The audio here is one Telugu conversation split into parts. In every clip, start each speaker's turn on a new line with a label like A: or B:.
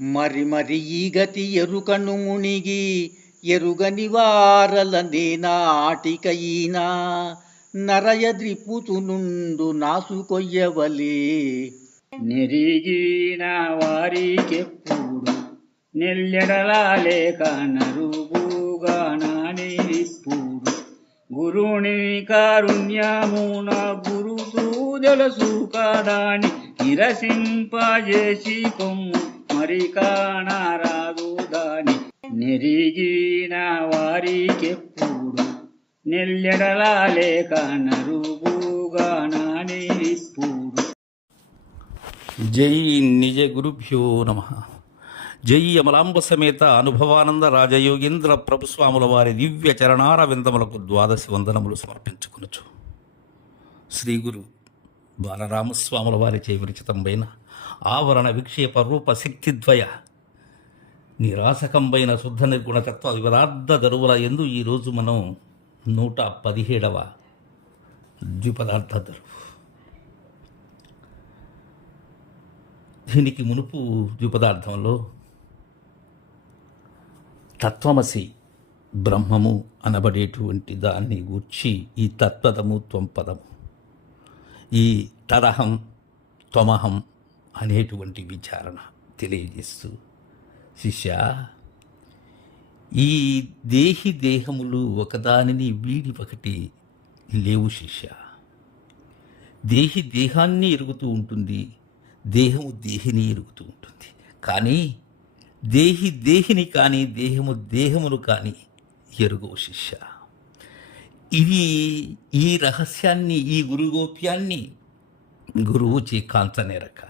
A: మరి మరి ఈ గతి ఎరుకను మునిగి ఎరుగని వారల నరయ నరయద్రిపుతు నుండు నాసుకొయ్యవలే
B: నెరిగిన వారికెప్పుడు నెల్లెడలాలేక లేక నరుగుగా నానిప్పుడు గురుని కారుణ్యమున గురుతూ తెలుసు కాదాని. నిరసింపజేసి కొమ్ము మరి కానరాదు దాని నెరిగిన వారికెప్పుడు నెల్లెడలా లేక నరుగుగా
C: జై నిజ గురుభ్యో నమ. జై అమలాంబ సమేత అనుభవానంద రాజయోగేంద్ర ప్రభుస్వాముల వారి దివ్య చరణార విందములకు ద్వాదశి వందనములు సమర్పించుకునుచు. శ్రీ గురు బాలరామస్వాముల వారి చే ఆవరణ విక్షేప రూప శక్తిద్వయ నిరాసకంబైన శుద్ధ నిర్గుణ తత్వ దరువుల ఎందు ఈరోజు మనం నూట పదిహేడవ ద్విపదార్థ దరువు దీనికి మునుపు ద్విపదార్థంలో తత్వమసి బ్రహ్మము అనబడేటువంటి దాన్ని గూర్చి ఈ తత్పదము త్వంపదము. ఈ తరహం త్వమహం అనేటువంటి విచారణ తెలియజేస్తూ శిష్య ఈ దేహి దేహములు ఒకదానిని వీడి ఒకటి లేవు శిష్య. దేహి దేహాన్ని ఎరుగుతూ ఉంటుంది దేహము దేహిని ఎరుగుతూ ఉంటుంది. కానీ దేహి దేహిని కానీ దేహము దేహమును కానీ ఎరుగవు శిష్య. ఇది ఈ రహస్యాన్ని ఈ గురుగోప్యాన్ని గురువు చీకాంచనేరక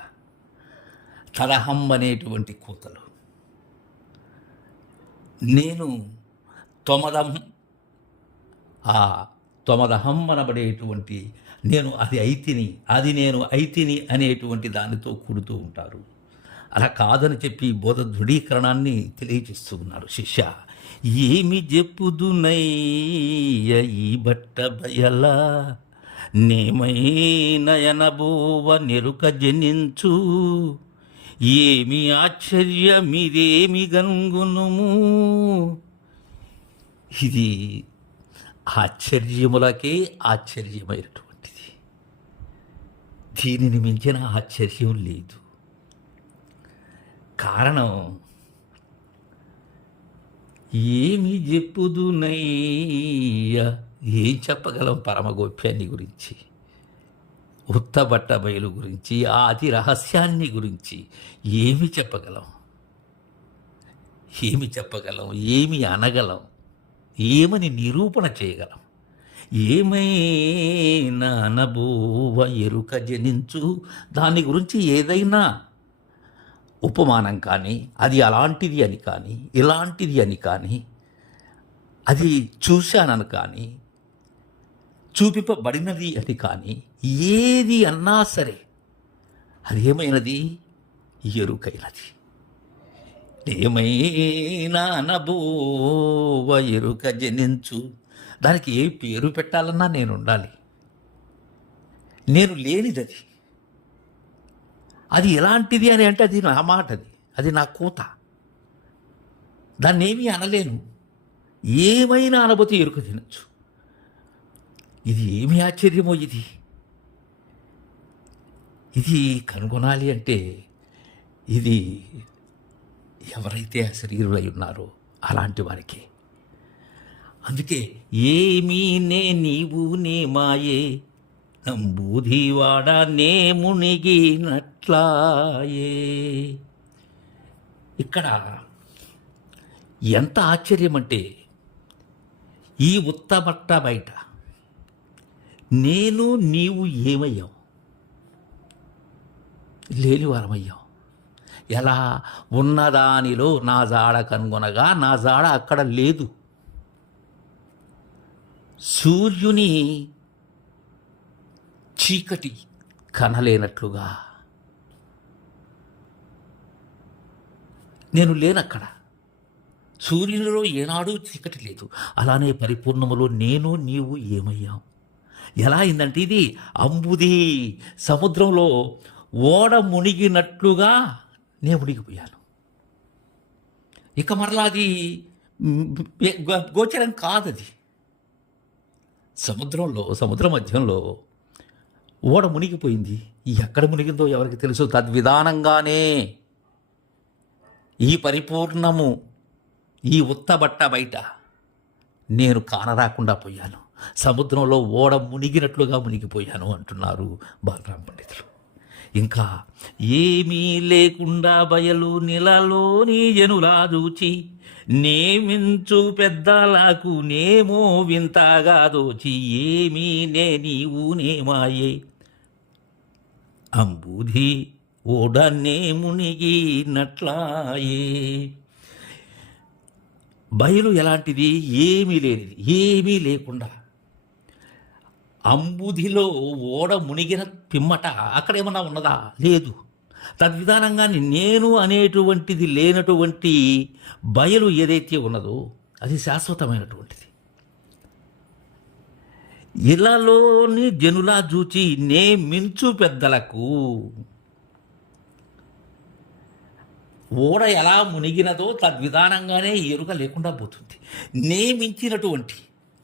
C: తరహం అనేటువంటి కూతలు. నేను తొమదం ఆ తొమదహం అనబడేటువంటి నేను అది అయితిని అది నేను అయితిని అనేటువంటి దానితో కూడుతూ ఉంటారు. అలా కాదని చెప్పి బోధ దృఢీకరణాన్ని తెలియజేస్తూ ఉన్నారు శిష్య. ఏమి చెప్పుదునయ్య ఈ బట్ట బయలా? నేమై నయనబోవ నెరుక జనించు. ఏమి ఆశ్చర్యమిదేమి గంగునుము? ఇది ఆశ్చర్యములకే ఆశ్చర్యమైనటువంటిది. దీనిని మించిన ఆశ్చర్యం లేదు. కారణం ఏమి చెప్పుదునయ్యా ఏం చెప్పగలం పరమగోప్యాన్ని గురించి? ఉత్తబట్ట బయలు గురించి ఆ అతి రహస్యాన్ని గురించి ఏమి చెప్పగలం? ఏమి చెప్పగలం? ఏమి అనగలం? ఏమని నిరూపణ చేయగలం? ఏమైనా అనబోవ ఎరుక జనించు? దాని గురించి ఏదైనా ఉపమానం కానీ అది అలాంటిది అని కానీ ఇలాంటిది అని కానీ అది చూశానని కానీ చూపింపబడినది అని కానీ ఏది అన్నా సరే అది ఏమైనది? ఎరుకైనది. ఏమైనా అనబోవ ఎరుక జనించు. దానికి ఏ పేరు పెట్టాలన్నా నేను ఉండాలి. నేను లేనిదది. అది ఎలాంటిది అని అంటే అది నా మాట అది. అది నా కూత. దాన్ని ఏమీ అనలేను. ఏమైనా అనుభూతి ఎరుక తినచ్చు. ఇది ఏమి ఆశ్చర్యమో ఇది. ఇది కనుగొనాలి అంటే ఇది ఎవరైతే శరీరులై ఉన్నారో అలాంటి వారికి. అందుకే ఏమీ నే నీవు నే మాయే నంబూధివాడ నే మునిగినట్లాయే ఇక్కడ ఎంత ఆశ్చర్యం అంటే ఈ ఉత్తమట్ట బయట నేను నీవు ఏమయ్యాం లేనివారమయ్యాం ఎలా ఉన్నదానిలో నా జాడ కనుగొనగా నా జాడ అక్కడ లేదు. సూర్యుని చీకటి కనలేనట్లుగా. నేను లేనక్కడ. సూర్యునిలో ఏనాడు చీకటి లేదు. అలానే పరిపూర్ణములో నేను నీవు ఏమయ్యాం ఎలా అయిందంటే ఇది? అంబుది సముద్రంలో ఓడ మునిగినట్లుగా నేను మునిగిపోయాను. ఇక మరలా అది గోచరం కాదది. సముద్రంలో సముద్ర మధ్యంలో ఓడ మునిగిపోయింది. ఎక్కడ మునిగిందో ఎవరికి తెలుసు? తద్విధానంగానే ఈ పరిపూర్ణము ఈ ఉత్తబట్ట బయట నేను కానరాకుండా పోయాను. సముద్రంలో ఓడ మునిగినట్లుగా మునిగిపోయాను అంటున్నారు బాలరామ పండితులు. ఇంకా ఏమీ లేకుండా బయలు నెలలోని జనులా దూచి నేమించు పెద్దలకు నేమో వింతగా దోచి ఏమీ నే నీవు నేమాయే అంబుధి ఓడనే మునిగినట్లాయే బయలు ఎలాంటిది? ఏమీ లేనిది. ఏమీ లేకుండా అంబుధిలో ఓడ మునిగిన పిమ్మట అక్కడేమన్నా ఉన్నదా? లేదు. తద్విధానంగా నేను అనేటువంటిది లేనటువంటి బయలు ఏదైతే ఉన్నదో అది శాశ్వతమైనటువంటిది. ఇలాలోని జనులా చూచి నే మించు పెద్దలకు ఓడ ఎలా మునిగినదో తద్విధానంగానే ఎరుక లేకుండా పోతుంది. నేమించినటువంటి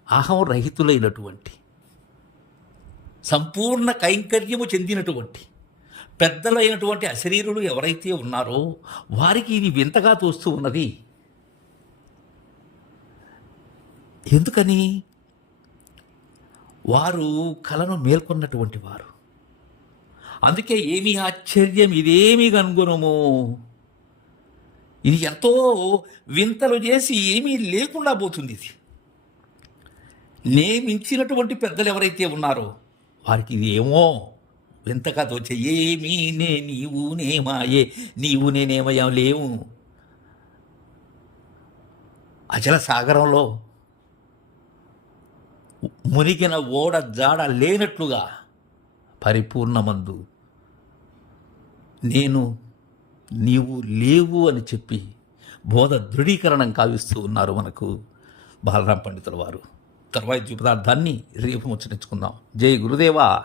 C: అహం రహితులైనటువంటి సంపూర్ణ కైంకర్యము చెందినటువంటి పెద్దలైనటువంటి అశరీరులు ఎవరైతే ఉన్నారో వారికి ఇది వింతగా తోస్తూ ఉన్నది. ఎందుకని? వారు కలను మేల్కొన్నటువంటి వారు. అందుకే ఏమి ఆశ్చర్యం ఇదేమి కనుగొనము ఇది ఎంతో వింతలు చేసి ఏమీ లేకుండా పోతుంది ఇది. నేమించినటువంటి పెద్దలు ఎవరైతే ఉన్నారో వారికి ఇది ఏమో కథ వచ్చే ఏమీ నే నీవు నేమాయే నీవు నేనేమయ్యా లేవు. అచల సాగరంలో మునిగిన ఓడ జాడ లేనట్లుగా పరిపూర్ణమందు నేను నీవు లేవు అని చెప్పి బోధ దృఢీకరణం కావిస్తూ ఉన్నారు మనకు బాలరాం పండితుల వారు. తర్వాయి పదార్థాన్ని రేపు ముచ్చరించుకుందాం జై గురుదేవా.